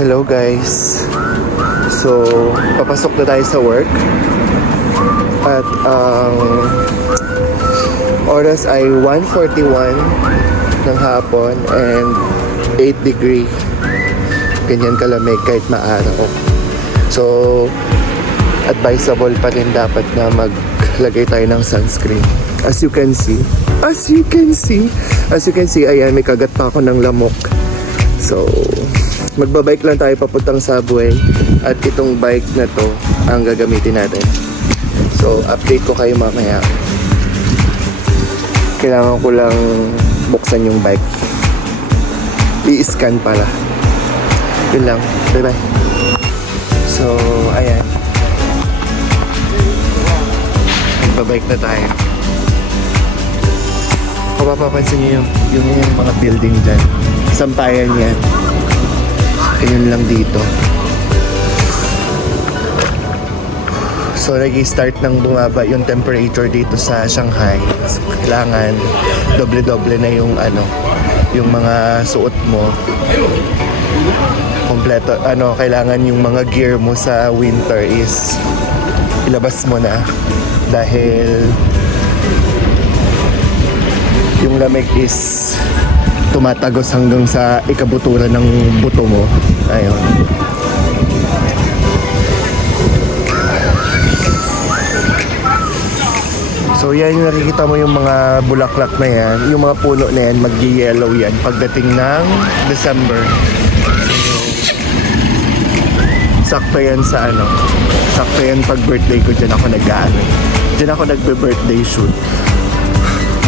Hello guys. So, papasok na tayo sa work. At ang oras ay 1:41 ng hapon and 8 degree. Ganyan kalamig kahit maaraw. So, advisable pa rin dapat na maglagay tayo ng sunscreen. As you can see, ayan, may kagat pa ako ng lamok. So, magbabike lang tayo papuntang subway at itong bike na to ang gagamitin natin. So, update ko kayo mamaya. Kailangan ko lang buksan yung bike. I-scan pala. Yun lang. Bye-bye. So, ayan. Magbabike na tayo. Kung mapapansin nyo yung mga building dyan. Sampayan yan. Ayun lang dito. So, nag-start nang bumaba yung temperature dito sa Shanghai. So, kailangan doble-doble na yung yung mga suot mo. Kompleto, kailangan yung mga gear mo sa winter is ilabas mo na dahil yung lamig is tumatagos hanggang sa ikabuturan ng buto mo. Ayun. So yan yung nakikita mo yung mga bulaklak na yan. Yung mga puno na yan, mag-yellow yan pagdating ng December. So, sakto yan sa sakto yan pag birthday ko. Diyan ako Diyan ako nagbe-birthday shoot.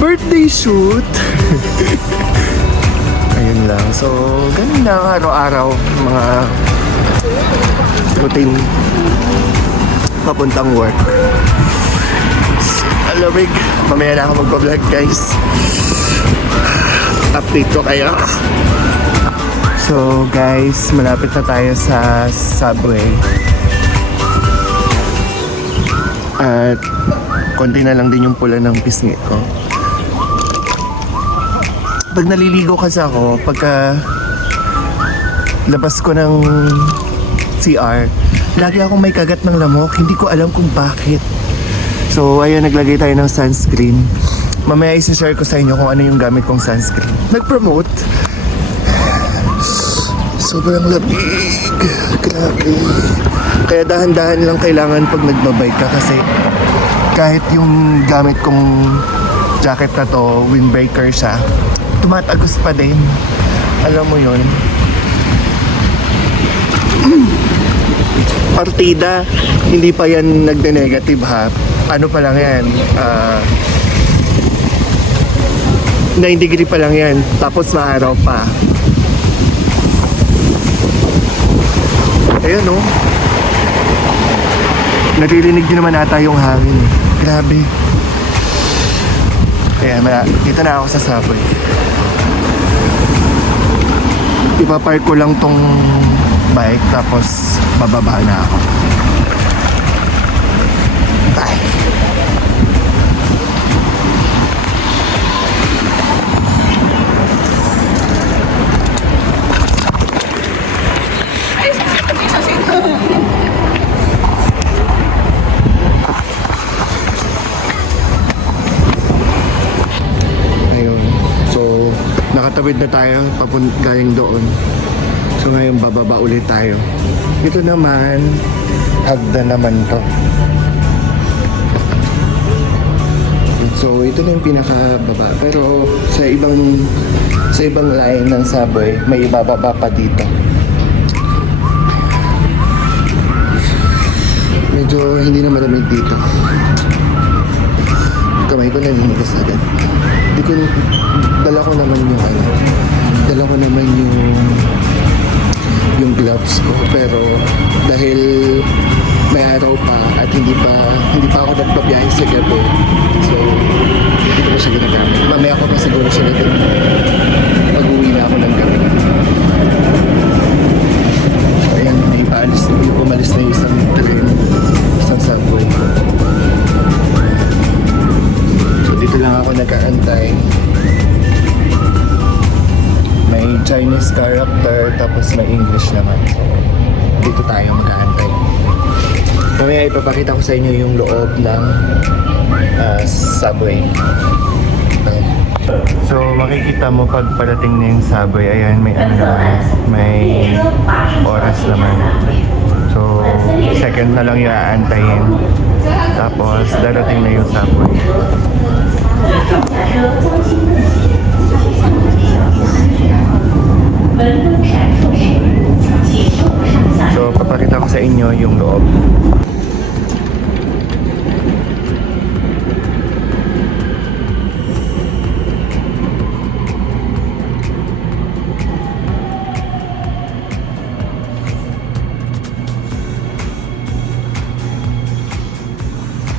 Birthday shoot! Ayun lang. So, ganun lang araw-araw mga routine papuntang work. Alamig. Mamaya na ako magpa-vlog guys. Update ko kayo. So guys, malapit na tayo sa subway. At konti na lang din yung pula ng pisngi ko. Pag naliligo kasi ako, pagka labas ko ng CR, lagi akong may kagat ng lamok. Hindi ko alam kung bakit. So, ayun, naglagay tayo ng sunscreen. Mamaya isi-share ko sa inyo kung ano yung gamit kong sunscreen. Nag-promote. Sobrang lamig. Grabe. Kaya dahan-dahan lang kailangan pag nagbabike ka kasi kahit yung gamit kong jacket na to, windbreaker siya, tumatagos pa din. Alam mo yun. Partida, hindi pa yan nagde-negative ha. Ano pa lang yan? 9 degree pa lang yan. Tapos maaraw pa. Ayan o. Naririnig din naman ata yung hangin. Grabe. Kaya dito na ako sa subway. Ipapark ko lang tong bike tapos bababa na ako. Bye. Ayun. So, nakatawid na tayo galing doon. So ngayon bababa ulit tayo. Ito naman, hagdan naman to. So ito na yung pinakababa. Pero sa ibang line ng subway, may ibababa pa dito. Medyo hindi na malamig dito. Kamay ko naninigas agad. Dala ko naman yung gloves ko, pero dahil may araw pa at hindi pa ako nagpabiyahe sa gabi, so hindi ko siya ginagamit. Mamaya ko pa siguro siya natin pag-uwi na ako ng gabi. Ayan, hindi pumalis na yung isang train, isang subway. So dito lang ako nag-aantay. May Chinese character tapos may English. finish naman. Dito tayo mag-aantay. Mamaya ipapakita ko sa inyo yung loob ng subway. So, makikita mo pag parating na yung subway, ayan, may ano naman, may oras naman. So, second na lang yung aantayin. Tapos, darating na yung subway. So, papakita ko sa inyo yung loob.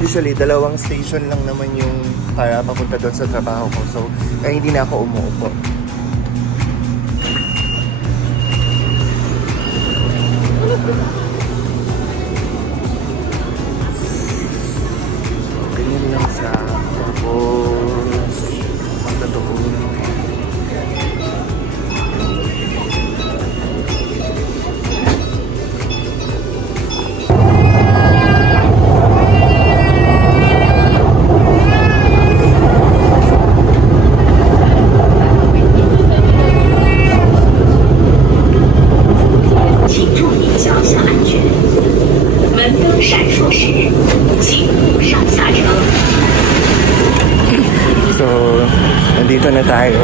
Usually, dalawang station lang naman yung para papunta doon sa trabaho ko. So, kaya hindi na ako umuupo. So, ganyan lang siya. Tapos, punta doon. So, nandito na tayo.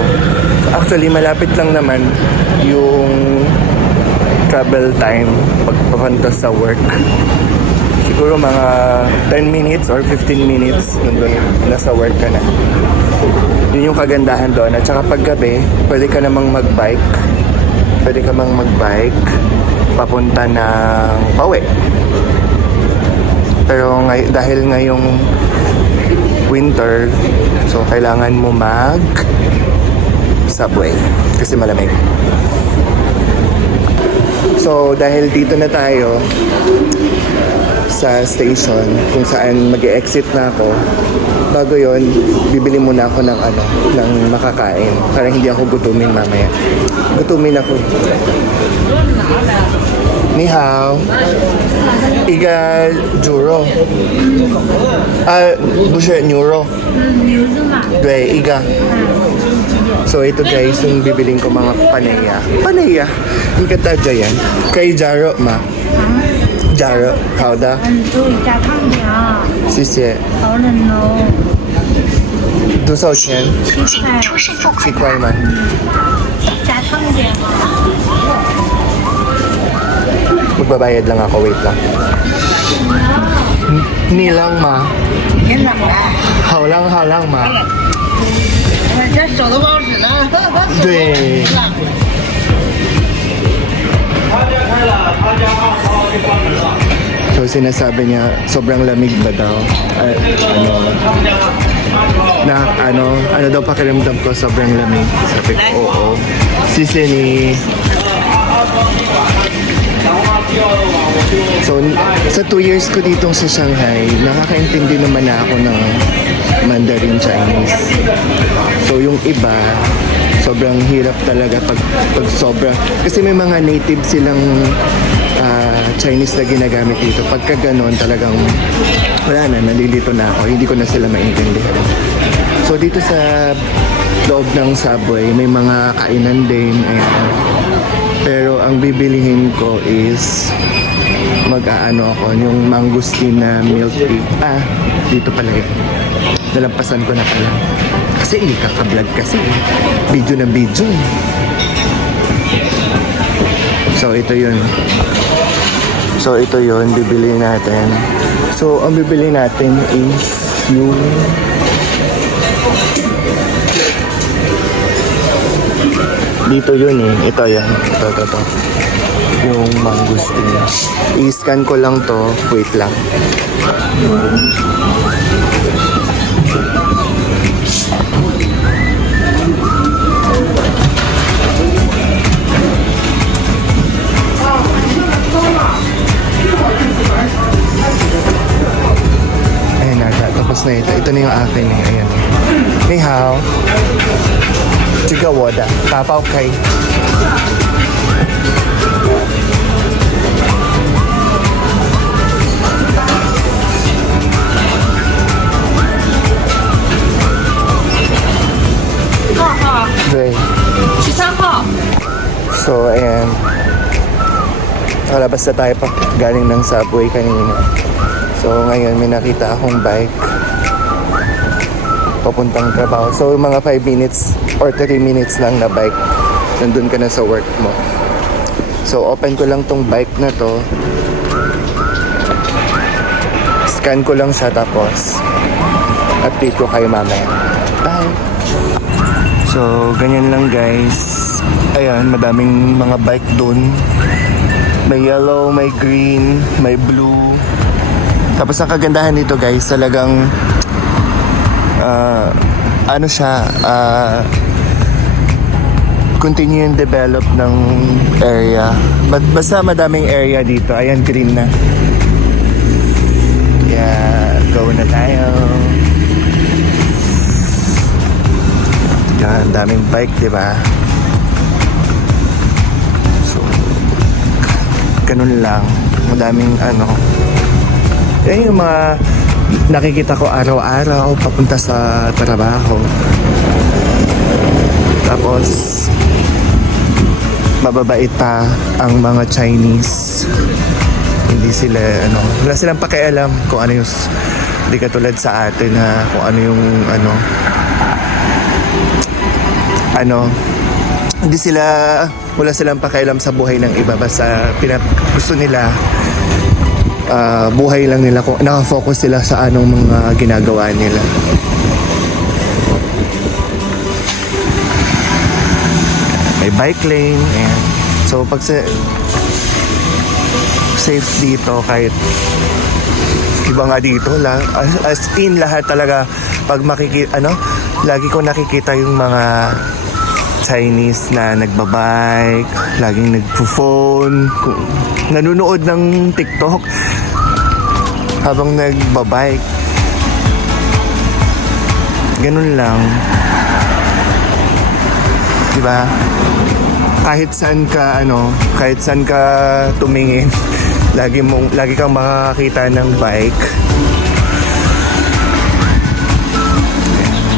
Actually, malapit lang naman yung travel time pagpapunta sa work. Siguro mga 10 minutes or 15 minutes nandun, nasa work ka na. Yun yung kagandahan doon. At saka paggabi, pwede ka namang mag-bike. Pwede ka mang mag-bike papunta ng pauwi. Pero dahil ngayong winter, so kailangan mo subway kasi malamig. So dahil dito na tayo sa station kung saan mag-exit na ako, bago yon bibili muna ako ng ng makakain para hindi ako gutumin mamaya. Gutumin ako. Ni hao. Iga juro. 不是牛肉。牛肉嘛。对，一个。So ito guys, yung bibiling ko mga paneya. Paneya. Ang kata yan. Kay Jaro ma. Jaro. 好的。对，加烫点啊。谢谢。好冷哦。多少钱？7块吗？加烫点啊。Magbabayad lang ako, wait lang. Nilang ma. Yan lang ma. Hao lang ma. 这手都不好使呢。对。So sinasabi niya, sobrang lamig ba daw? Ano daw pakiramdam ko, sobrang lamig. Sabi ko, oo. Sisi ni... So, sa 2 years ko ditong sa Shanghai, nakakaintindi naman na ako ng Mandarin Chinese. So, yung iba, sobrang hirap talaga pag sobra. Kasi may mga native silang Chinese na ginagamit dito. Pagka ganon, talagang wala na, nalilito na ako. Hindi ko na sila maintindihan. So, dito sa loob ng subway, may mga kainan din. Ayan. Pero ang bibilihin ko is ako, yung mangosteen na milk tea. Dito pala yun. Nalampasan ko na pala. Kasi kaka-vlog kasi. Video na video. So ito yun, bibili natin. So ang bibili natin is yung dito yun ito yan. Ito. Yung mangosteen. I-scan ko lang to. Wait lang. Ayan na. Tapos na ito. Ito na yung akin Ayan. Ni hao. 这个我的打包可以。Nakalabas na tayo pa galing ng subway kanina. So ngayon may nakita akong bike papuntang trabaho. So mga 5 minutes or 3 minutes lang na bike, nandun ka na sa work mo. So open ko lang tong bike na to. Scan ko lang siya tapos update ko kayo mamaya. Bye! So ganyan lang guys. Ayan, madaming mga bike dun. May yellow, may green, may blue. Tapos ang kagandahan dito guys, talagang ano siya, continuing develop ng area. Basta madaming area dito. Ayan, green na. Yeah, go na tayo. Yan, daming bike, di ba? So, ganun lang. Madaming ano. Yan yung mga nakikita ko araw-araw papunta sa trabaho. Tapos mababait pa ang mga Chinese. Hindi sila wala silang pakialam kung ano yung, hindi katulad sa atin na kung ano yung wala silang pakialam sa buhay ng iba, basta gusto nila buhay lang nila, kung nakafocus sila sa anong mga ginagawa nila. May bike lane, ayan. So pag safe dito, kahit iba nga dito lang, as in lahat talaga pag makikita lagi ko nakikita yung mga Chinese na nagbabike, laging nagpo-phone, nanonood ng TikTok habang nagbabike. Ganun lang. Diba? Kahit saan ka tumingin, lagi kang makakita ng bike.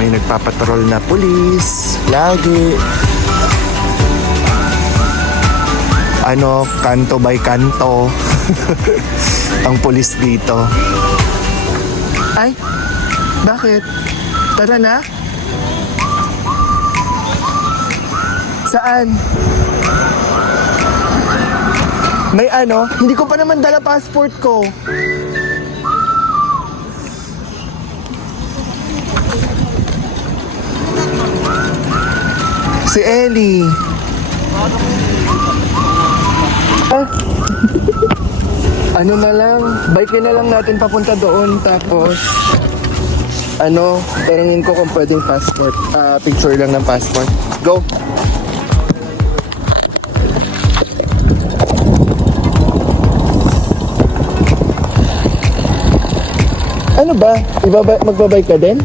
May nagpapatrol na pulis lagi. Kanto by kanto ang pulis dito. Ay, bakit? Tara na? Saan? May hindi ko pa naman dala passport ko. Si Ellie. Na lang, bike na lang natin papunta doon, tapos tanungin ko kung pwedeng passport, picture lang ng passport. Go! Ano ba? Magbabike ka din?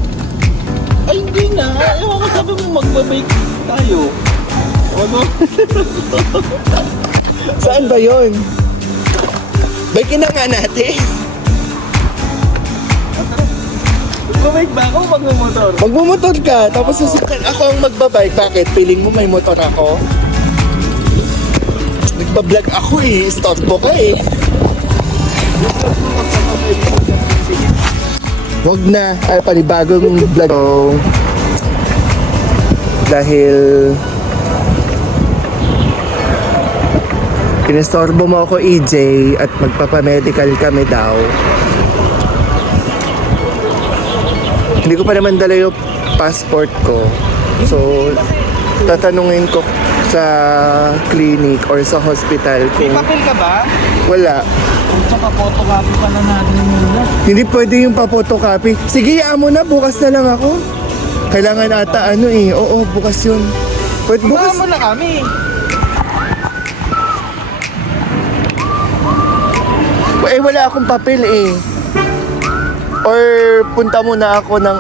Ay, hindi na. Ewan ko, sabi mo magbabike tayo. Ano? Saan ba yun? Bike na nga natin. Magbabike ba ako o magmumotor? Magmumotor ka, tapos susukan ako ang magbabike. Bakit? Feeling mo may motor ako? Nagbablog ako eh. Stop ka eh. Huwag na. Ay, panibagong vlog. So, dahil pinestorbo mo ako, EJ, at magpapamedical kami daw. Hindi ko pa naman dala yung passport ko. So, tatanungin ko sa clinic or sa hospital May kung papel ka ba? wala. Tsaka photocopy pala natin muna. Hindi pwede yung pa-photocopy. Sige, amo na. Bukas na lang ako. Kailangan ata Oo, bukas yun. Pwede bukas. Mama na kami. Eh, wala akong papel eh. Or punta muna ako ng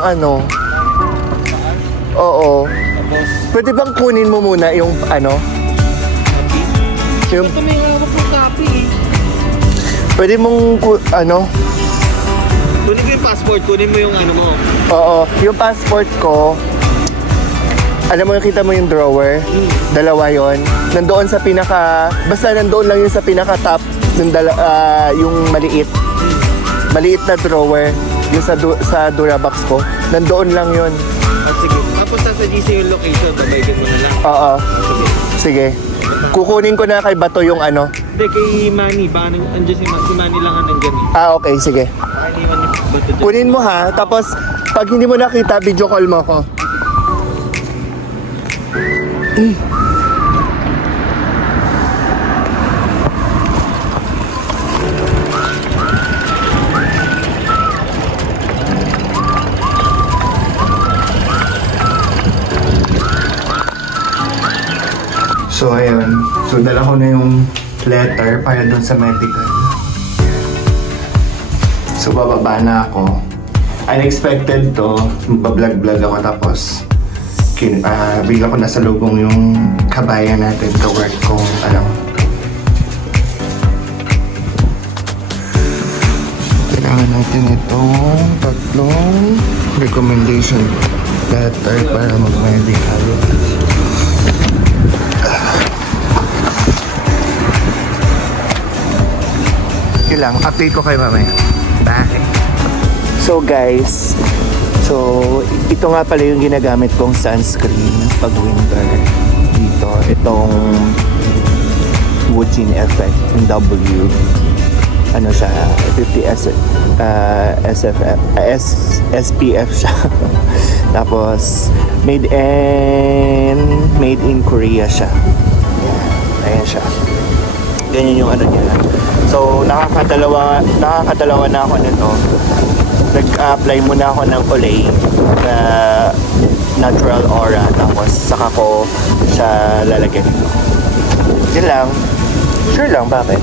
Oo. Tapos, Pwede bang kunin mo muna yung yung ito may hawak ng copy eh. pwede mong Kunin ko yung passport, kunin mo yung mo. Oo, yung passport ko. Alam mo, kita mo yung drawer? Dalawa yon. Nandoon sa basta nandoon lang yun sa pinaka top yung maliit na drawer, yung sa Durabox ko. Nandoon lang yun. Sige. Tapos sa GC yung location, babaygan mo na lang. Oo. Sige. Sige. Kukunin ko na kay Bato yung ano. Hindi, kay Manny. Baka andyan si Manny lang ang nandyan eh. Okay, sige. Baka iniwan niyo ba ito dyan? Kunin mo ha, tapos pag hindi mo nakita, video call mo ko. So ayun, so dala ko na yung letter para doon sa medical. So bababa na ako. Unexpected to, bablog-vlog ako tapos bigla ko nasa lubong yung kabayan natin to work kung ano. Kailangan natin itong tatlong recommendation letter para mag-medical. Yun lang, update ko kayo mamaya. Bye! So guys, ito nga pala yung ginagamit kong sunscreen pag winter dito. Itong Woodchin Effect yung W. Ano siya, 50 SPF siya. Tapos made in Korea siya. Ayan siya. Ganyan yung ano niya. So nakakadalawa na ako nito. Nag-apply muna ako ng Olay na Natural Aura, tapos saka ko siya lalagyan. Yun lang. Sure lang, bakit?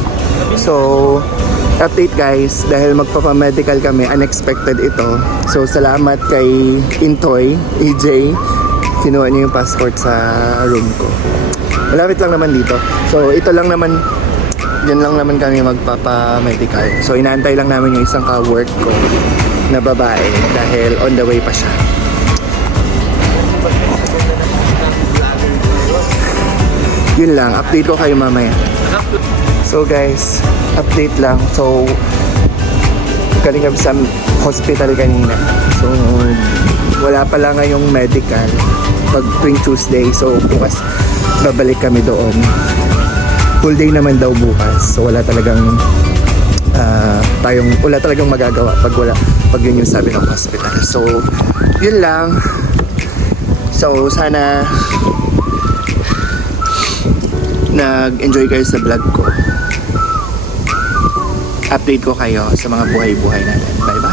So, update guys, dahil magpapamedical kami, unexpected ito. So, salamat kay Intoy, EJ. Kinuha niya yung passport sa room ko. Malapit lang naman dito. So, ito lang naman, dyan lang naman kami magpapamedical. So, inaantay lang namin yung isang ka-work ko na babae dahil on the way pa siya. Yun lang, update ko kayo mamaya. So guys, update lang. So, galing kami sa hospital kanina. So, wala pala ngayong medical pag tuwing Tuesday. So, bukas babalik kami doon. Full day naman daw bukas. So, wala talagang magagawa pag yun yung sabi ng hospital. So, yun lang. So, sana nag-enjoy kayo sa vlog ko. Update ko kayo sa mga buhay-buhay natin. Bye-bye!